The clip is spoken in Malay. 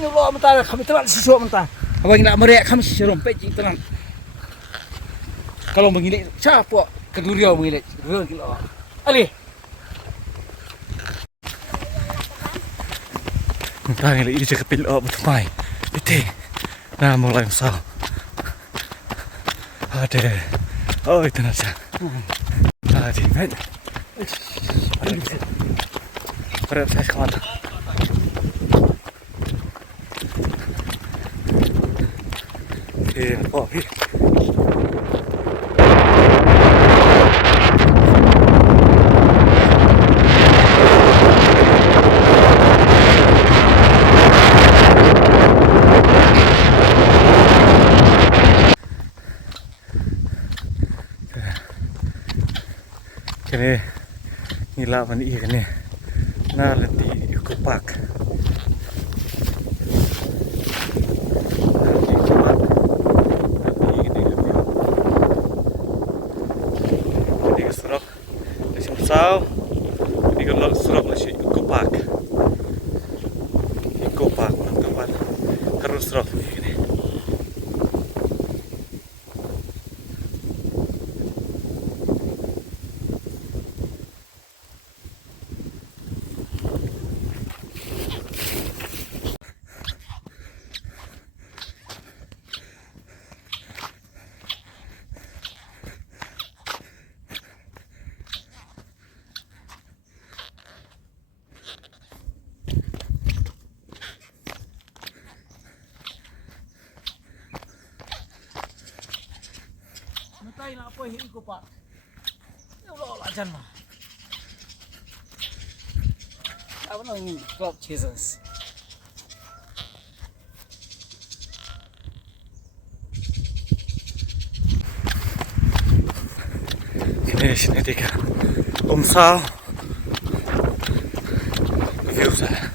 Ini Allah mentah kami telan sesuatu mentah. Abang nak merek kami serompet jing tenan. Kalau mengilik siapa keduriau mengilik. Keduriau kilo. Ali. Mentah ngilik ini jaga pil THYMMAI. Itu. Nah Mawlai Umsaw. Ada. Oh itu nasa. Ada med. Berat saya kawan. Oh, here. Kene ngila man iya kene na lenti kupak surok di Umsaw di gelok surok masih kupak tempat terus surok ini. Mentah nak apa ini kupak? Ya Allah lajan mah. Apa nak ini club chasers? Ini tiga Umsaw view saya.